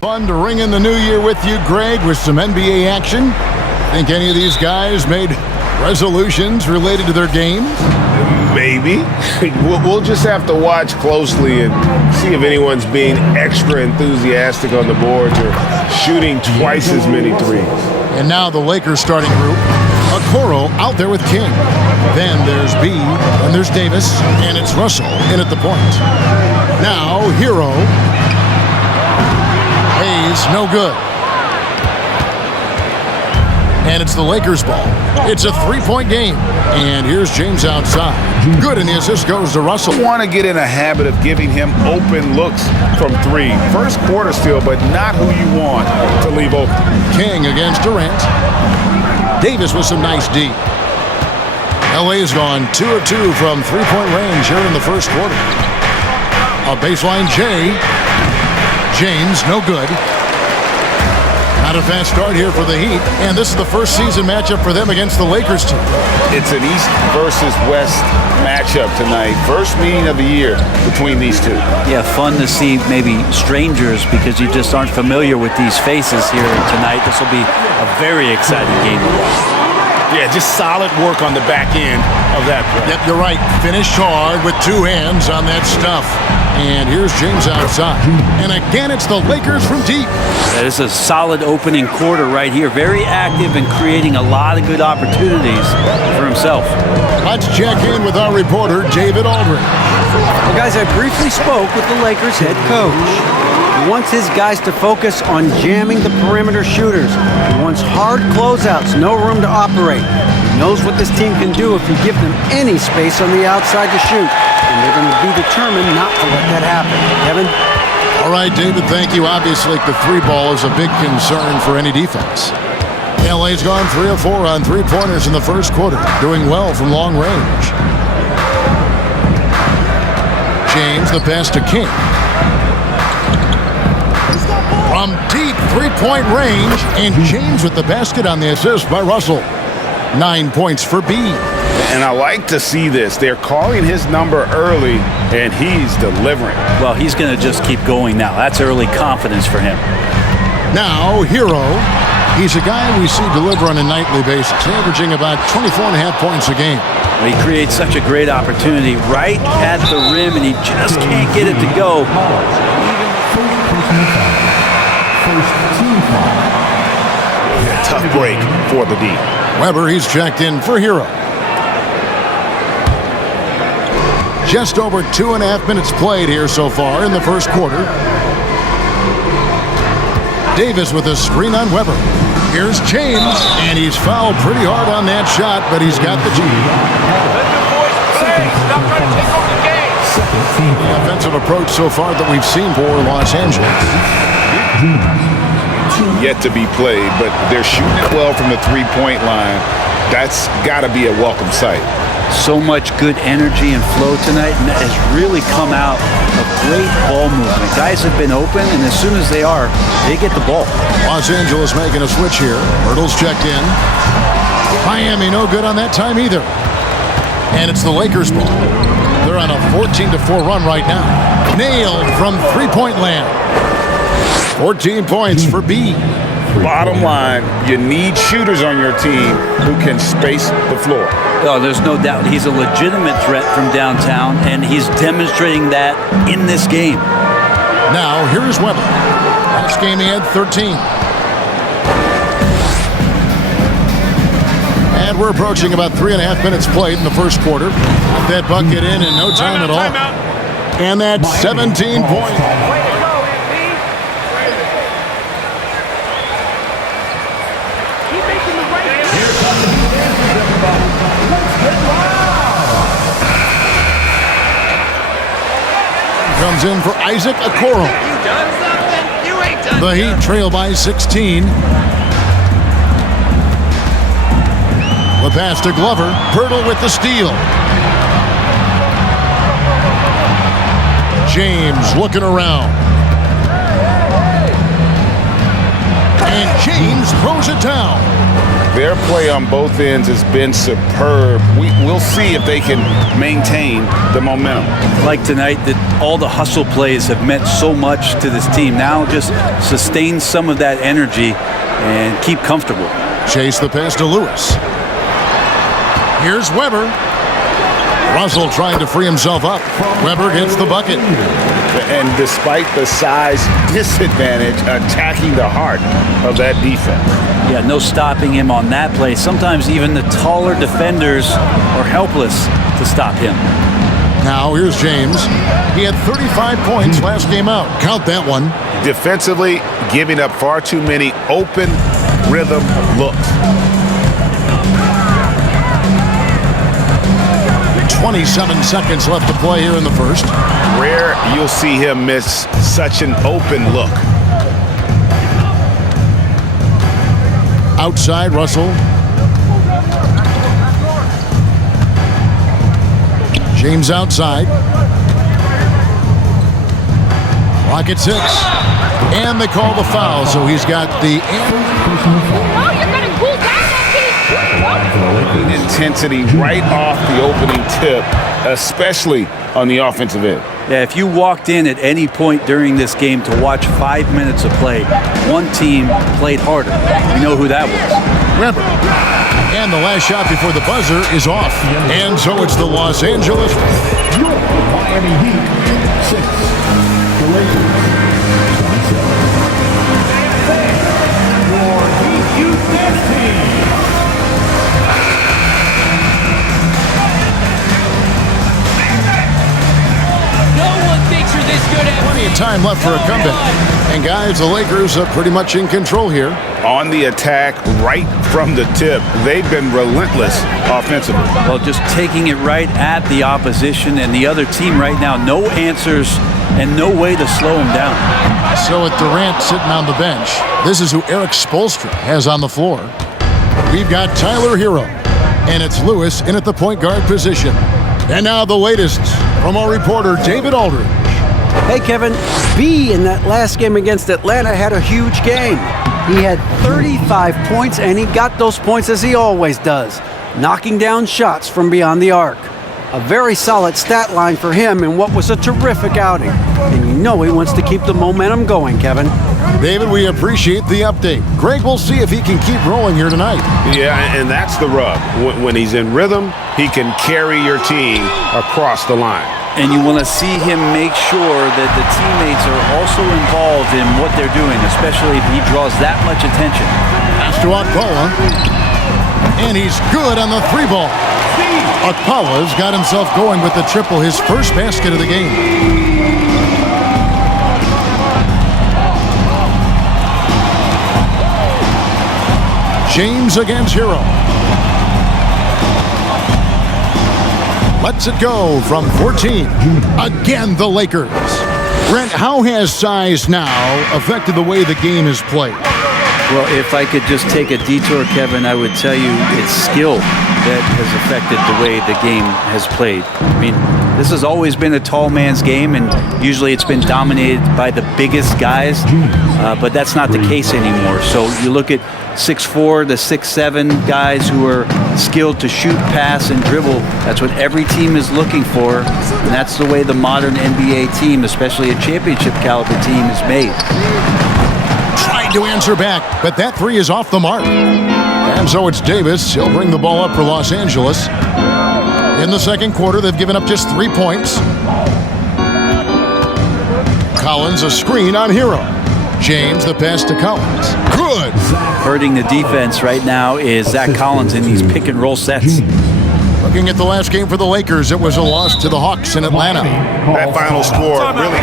Fun to ring in the new year with you, Greg, with some NBA action. Think any of these guys made resolutions related to their games? Maybe. We'll just have to watch closely and see if anyone's being extra enthusiastic on the boards or shooting twice as many threes. And now the Lakers starting group. Okoro out there with King. Then there's B, and there's Davis, and it's Russell in at the point. Now Hero. Hayes, no good. And it's the Lakers' ball. It's a three-point game. And here's James outside. Good, and the assist goes to Russell. You want to get in a habit of giving him open looks from three. First quarter still, but not who you want to leave open. King against Durant. Davis with some nice D. LA's gone 2 of 2 from three-point range here in the first quarter. A baseline J. James, no good. Not a fast start here for the Heat, and this is the first season matchup for them against the Lakers team. It's an East versus West matchup tonight. First meeting of the year between these two. Yeah, fun to see maybe strangers because you just aren't familiar with these faces here tonight. This will be a very exciting game to watch. Yeah, just solid work on the back end of that play. Yep, you're right. Finished hard with two hands on that stuff. And here's James outside. And again, it's the Lakers from deep. That is a solid opening quarter right here. Very active and creating a lot of good opportunities for himself. Let's check in with our reporter, David Aldridge. Well, guys, I briefly spoke with the Lakers head coach. He wants his guys to focus on jamming the perimeter shooters. He wants hard closeouts, no room to operate. He knows what this team can do if you give them any space on the outside to shoot. And they're going to be determined not to let that happen. Kevin? All right, David, thank you. Obviously, the three ball is a big concern for any defense. LA's gone 3 of 4 on three-pointers in the first quarter, doing well from long range. James, the pass to King. From deep three-point range, and James with the basket on the assist by Russell. 9 points for B. And I like to see this. They're calling his number early, and he's delivering. Well, he's going to just keep going now. That's early confidence for him. Now, Hero. He's a guy we see deliver on a nightly basis, averaging about 24.5 points a game. He creates such a great opportunity right at the rim, and he just can't get it to go. Tough break for the D. Weber, he's checked in for Hero. Just over 2.5 minutes played here so far in the first quarter. Davis with a screen on Weber. Here's James, and he's fouled pretty hard on that shot, but he's got the G. The offensive approach so far that we've seen for Los Angeles. Yet to be played, but they're shooting it well from the three-point line. That's got to be a welcome sight. So much good energy and flow tonight, and that has really come out of great ball movement. Guys have been open, and as soon as they are, they get the ball. Los Angeles making a switch here. Hurdle's checked in. Miami no good on that time either. And it's the Lakers' ball. They're on a 14-4 run right now. Nailed from three-point land. 14 points for B. Bottom line, you need shooters on your team who can space the floor. Oh, there's no doubt he's a legitimate threat from downtown, and he's demonstrating that in this game. Now, here's Weber. Last game he had 13. And we're approaching about 3.5 minutes played in the first quarter. That bucket in no time at all. And that's 17 points. Comes in for Isaac Okoro. The Heat trail by 16. The pass to Glover. Pirtle with the steal. James looking around. And James throws it down. Their play on both ends has been superb. We'll see if they can maintain the momentum. Like tonight, that all the hustle plays have meant so much to this team. Now just sustain some of that energy and keep comfortable. Chase the pass to Lewis. Here's Weber. Russell trying to free himself up. Weber gets the bucket. And despite the size disadvantage, attacking the heart of that defense. Yeah, no stopping him on that play. Sometimes even the taller defenders are helpless to stop him. Now here's James. He had 35 points last game out. Count that one. Defensively, giving up far too many open rhythm looks. 27 seconds left to play here in the first. Rare you'll see him miss such an open look. Outside, Russell. James outside. Clock at 6. And they call the foul, so he's got the... Intensity right off the opening tip, especially on the offensive end. Yeah, if you walked in at any point during this game to watch 5 minutes of play, one team played harder. We know who that was. Weber. And the last shot before the buzzer is off. And so it's the Los Angeles Miami Heat 6. The Lakers 27. For Heat Youth Dance Team. Plenty of time left for a comeback. And guys, the Lakers are pretty much in control here. On the attack right from the tip. They've been relentless offensively. Well, just taking it right at the opposition and the other team right now. No answers and no way to slow them down. So with Durant sitting on the bench, this is who Eric Spoelstra has on the floor. We've got Tyler Hero, and it's Lewis in at the point guard position. And now the latest from our reporter, David Aldridge. Hey, Kevin, B in that last game against Atlanta had a huge game. He had 35 points, and he got those points as he always does, knocking down shots from beyond the arc. A very solid stat line for him in what was a terrific outing. And you know he wants to keep the momentum going, Kevin. David, we appreciate the update. Greg will see if he can keep rolling here tonight. Yeah, and that's the rub. When he's in rhythm, he can carry your team across the line. And you want to see him make sure that the teammates are also involved in what they're doing, especially if he draws that much attention. Pass to Akpala. And he's good on the 3-ball. Akpala's got himself going with the triple, his first basket of the game. James against Hero. Lets it go from 14. Again, the Lakers. Brent, how has size now affected the way the game is played? Well, if I could just take a detour, Kevin, I would tell you it's skill that has affected the way the game has played. I mean, this has always been a tall man's game, and usually it's been dominated by the biggest guys, but that's not the case anymore. So you look at 6'4", the 6'7" guys who are skilled to shoot, pass, and dribble. That's what every team is looking for, and that's the way the modern NBA team, especially a championship caliber team, is made. Trying to answer back, but that three is off the mark. And so it's Davis. He'll bring the ball up for Los Angeles. In the second quarter, they've given up just 3 points. Collins, a screen on Hero. James, the pass to Collins. Good. Hurting the defense right now is Zach Collins in these pick and roll sets. Looking at the last game for the Lakers, it was a loss to the Hawks in Atlanta. That final score really...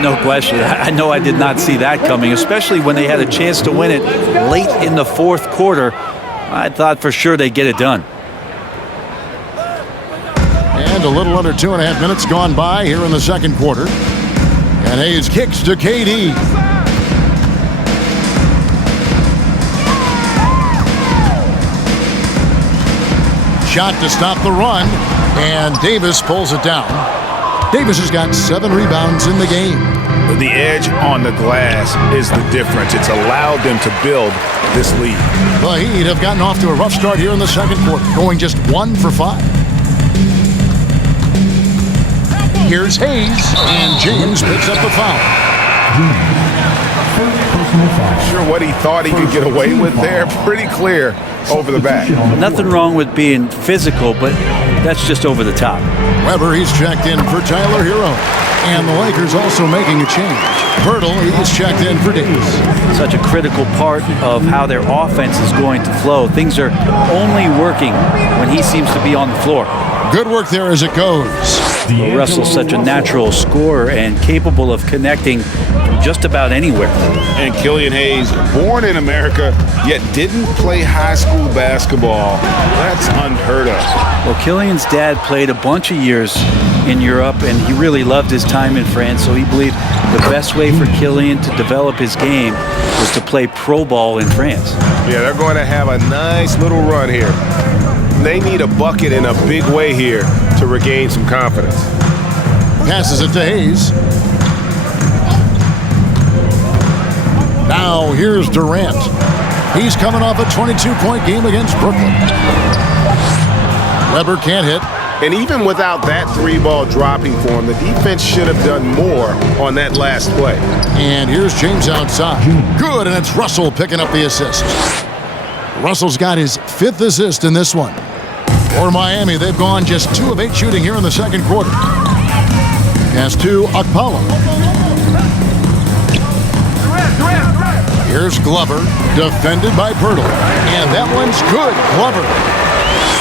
No question. I know I did not see that coming, especially when they had a chance to win it late in the fourth quarter. I thought for sure they'd get it done. And a little under 2.5 minutes gone by here in the second quarter. And Hayes kicks to KD. Shot to stop the run, and Davis pulls it down. Davis has got 7 rebounds in the game. The edge on the glass is the difference. It's allowed them to build this lead. The Heat have gotten off to a rough start here in the second quarter, going just 1 for 5. Here's Hayes, and James picks up the foul. Not sure what he thought he could get away with there. Pretty clear over the back. Nothing wrong with being physical, but that's just over the top. Weber, he's checked in for Tyler Hero. And the Lakers also making a change. Pirtle, he's checked in for Davis. Such a critical part of how their offense is going to flow. Things are only working when he seems to be on the floor. Good work there as it goes. Well, Russell's such a natural scorer and capable of connecting from just about anywhere. And Killian Hayes, born in America, yet didn't play high school basketball. That's unheard of. Well, Killian's dad played a bunch of years in Europe, and he really loved his time in France, so he believed the best way for Killian to develop his game was to play pro ball in France. Yeah, they're going to have a nice little run here. They need a bucket in a big way here to regain some confidence. Passes it to Hayes. Now here's Durant. He's coming off a 22-point game against Brooklyn. Weber can't hit. And even without that 3-ball dropping for him, the defense should have done more on that last play. And here's James outside. Good, and it's Russell picking up the assist. Russell's got his 5th assist in this one. For Miami, they've gone just 2 of 8 shooting here in the second quarter. Pass to Okpala. Here's Glover, defended by Pirtle. And that one's good. Glover.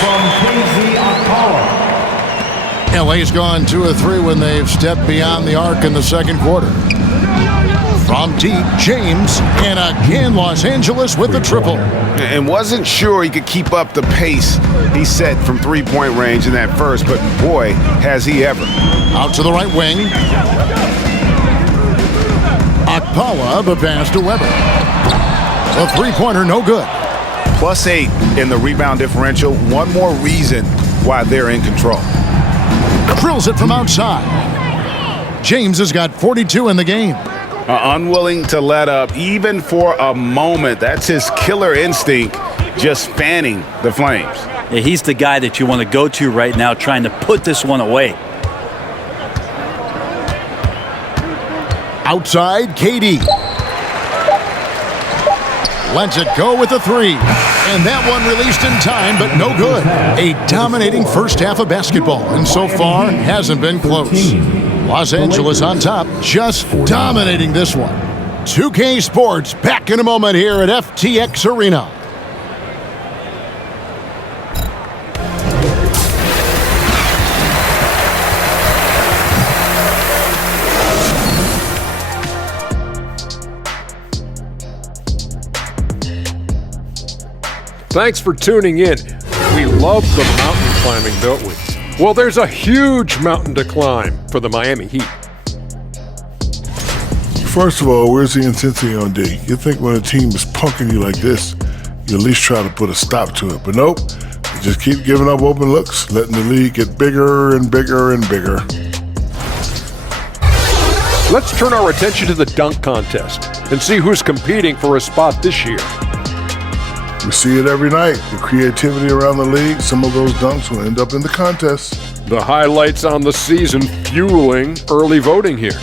From KZ Okpala. LA's gone 2 of 3 when they've stepped beyond the arc in the second quarter. From deep, James, and again Los Angeles with the triple. And wasn't sure he could keep up the pace he set from 3-point range in that first, but boy, has he ever. Out to the right wing. Okpala, the pass to Weber. The 3-pointer, no good. +8 in the rebound differential. One more reason why they're in control. Drills it from outside. James has got 42 in the game. Unwilling to let up even for a moment. That's his killer instinct, just fanning the flames. Yeah, he's the guy that you want to go to right now trying to put this one away. Outside, KD. Lets it go with a 3. And that one released in time, but no good. A dominating first half of basketball, and so far hasn't been close. Los Angeles on top, just dominating this one. 2K Sports back in a moment here at FTX Arena. Thanks for tuning in. We love the mountain climbing, don't we? Well, there's a huge mountain to climb for the Miami Heat. First of all, where's the intensity on D? You think when a team is punking you like this, you at least try to put a stop to it. But nope, you just keep giving up open looks, letting the lead get bigger and bigger and bigger. Let's turn our attention to the dunk contest and see who's competing for a spot this year. We see it every night. The creativity around the league, some of those dunks will end up in the contest. The highlights on the season fueling early voting here.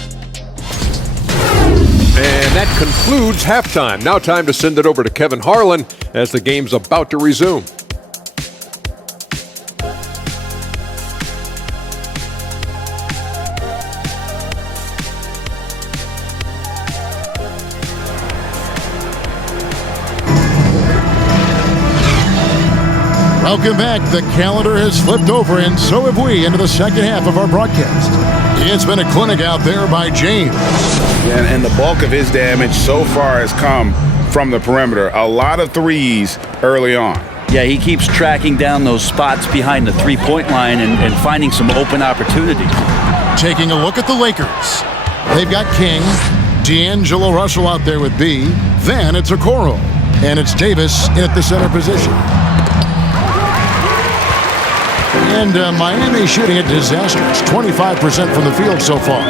And that concludes halftime. Now time to send it over to Kevin Harlan as the game's about to resume. Welcome back. The calendar has flipped over, and so have we, into the second half of our broadcast. It's been a clinic out there by James. And the bulk of his damage so far has come from the perimeter. A lot of threes early on. Yeah, he keeps tracking down those spots behind the 3-point line and finding some open opportunities. Taking a look at the Lakers. They've got King, D'Angelo Russell out there with B. Then it's Okoro, and it's Davis in at the center position. And Miami shooting at disastrous, 25% from the field so far.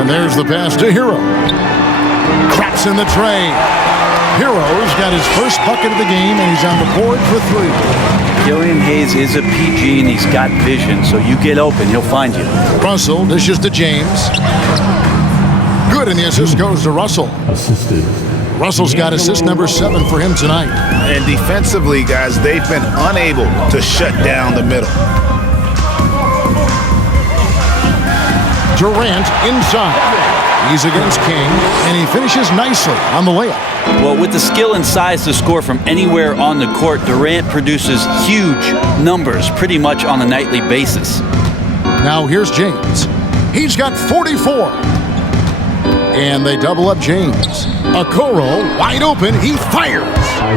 And there's the pass to Hero. Traps in the tray. Hero's got his first bucket of the game, and he's on the board for 3. Killian Hayes is a PG, and he's got vision, so you get open, he'll find you. Russell dishes to James. Good, and the assist goes to Russell. Russell's got assist number 7 for him tonight. And defensively, guys, they've been unable to shut down the middle. Durant inside. He's against King, and he finishes nicely on the layup. Well, with the skill and size to score from anywhere on the court, Durant produces huge numbers pretty much on a nightly basis. Now here's James. He's got 44. And they double up James. Okoro wide open. He fires.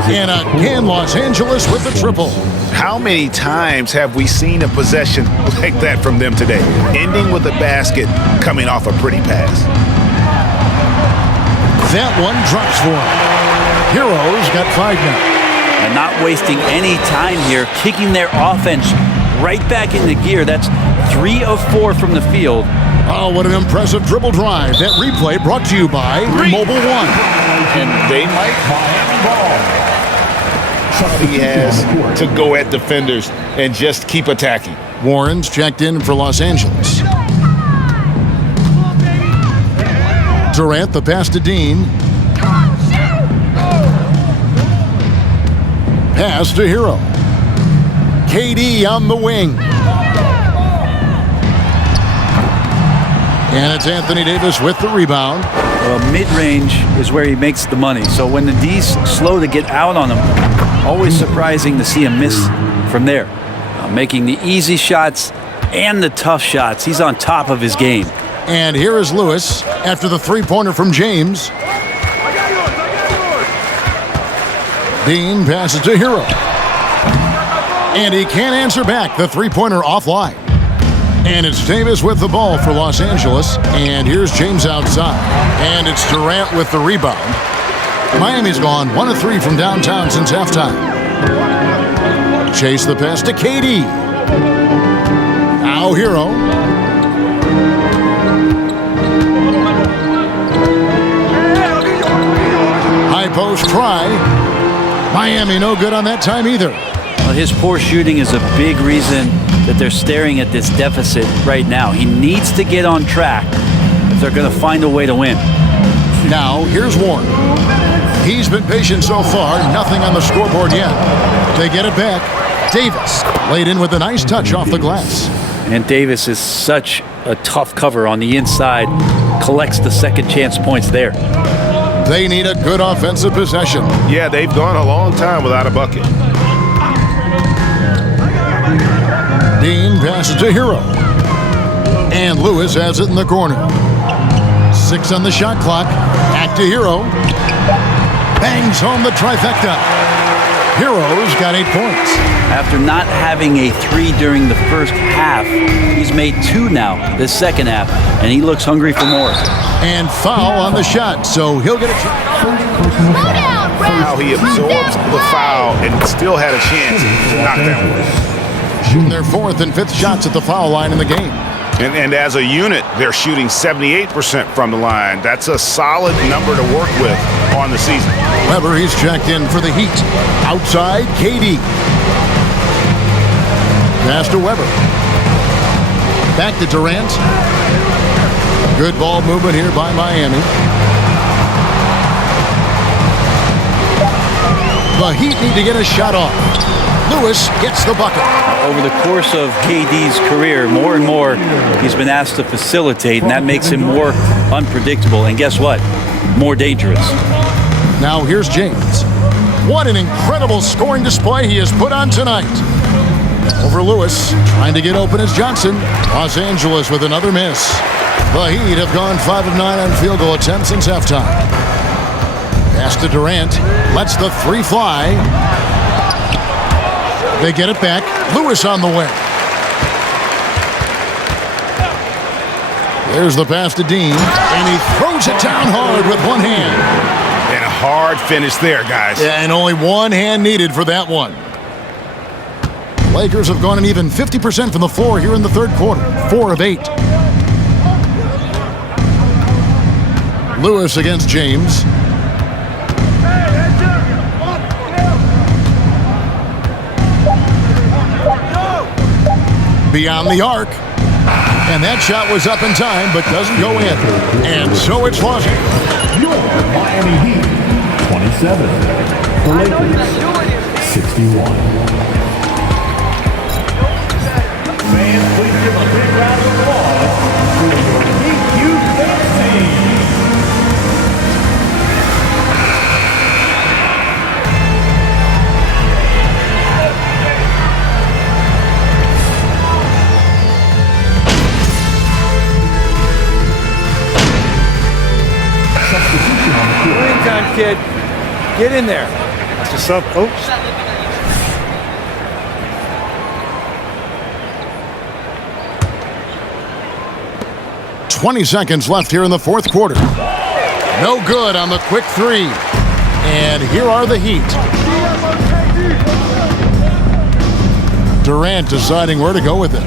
And again, Los Angeles with the triple. How many times have we seen a possession like that from them today, ending with a basket coming off a pretty pass? That one drops for him. Hero's got 5 now. And not wasting any time here, kicking their offense right back into gear. That's 3 of 4 from the field. Oh, what an impressive dribble drive. That replay brought to you by Mobile One. And they might he has to go at defenders and just keep attacking. Warren's checked in for Los Angeles. Durant, the pass to Dean. Pass to Hero. KD on the wing. And it's Anthony Davis with the rebound. Well, mid-range is where he makes the money. So when the D's slow to get out on him, always surprising to see him miss from there. Making the easy shots and the tough shots. He's on top of his game. And here is Lewis after the three-pointer from James. Dean passes to Hero. And he can't answer back. The three-pointer offline. And it's Davis with the ball for Los Angeles. And here's James outside. And it's Durant with the rebound. Miami's gone 1 of 3 from downtown since halftime. Chase the pass to KD. Now Hero. High post try. Miami no good on that time either. Well, his poor shooting is a big reason that they're staring at this deficit right now. He needs to get on track if they're going to find a way to win. Now, here's Warren. He's been patient so far, nothing on the scoreboard yet. They get it back. Davis laid in with a nice touch off the glass. And Davis is such a tough cover on the inside, collects the second chance points there. They need a good offensive possession. Yeah, they've gone a long time without a bucket. Dean passes to Hero. And Lewis has it in the corner. 6 on the shot clock. Back to Hero. Bangs home the trifecta. Hero's got 8 points. After not having a 3 during the first half, he's made 2 now this second half, and he looks hungry for more. And foul on the shot, so he'll get a How he absorbs the foul and still had a chance to knock that one. shooting their 4th and 5th shots at the foul line in the game. And as a unit, they're shooting 78% from the line. That's a solid number to work with on the season. Weber, he's checked in for the Heat. Outside, KD. Pass to Weber. Back to Durant. Good ball movement here by Miami. The Heat need to get a shot off. Lewis gets the bucket. Over the course of KD's career, more and more he's been asked to facilitate, and that makes him more unpredictable. And guess what? More dangerous. Now here's James. What an incredible scoring display he has put on tonight. Over Lewis, trying to get open as Johnson. Los Angeles with another miss. The Heat have gone 5 of 9 on field goal attempts since halftime. Pass to Durant. Lets the 3 fly. They get it back. Lewis on the way. There's the pass to Dean. And he throws it down hard with one hand. And a hard finish there, guys. Yeah, and only one hand needed for that one. Lakers have gone an even 50% from the floor here in the third quarter. 4 of 8. Lewis against James. Beyond the arc. And that shot was up in time, but doesn't go in. And so it's lost. Your Miami Heat, 27. The Lakers, 61. Fans, please give a big round of applause for your Heat Youth Dance Team. Time, kid. Get in there. That's what's up, coach. "20 seconds left here in the fourth quarter. No good on the quick three. And here are the Heat. Durant deciding where to go with it.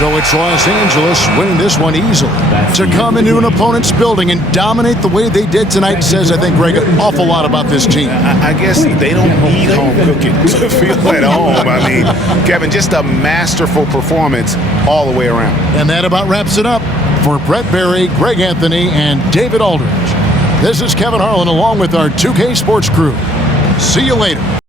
So it's Los Angeles winning this one easily. To come into an opponent's building and dominate the way they did tonight says, I think, Greg, an awful lot about this team. I guess they don't need home cooking to feel at home. I mean, Kevin, just a masterful performance all the way around. And that about wraps it up. For Brett Berry, Greg Anthony, and David Aldridge, this is Kevin Harlan along with our 2K Sports crew. See you later.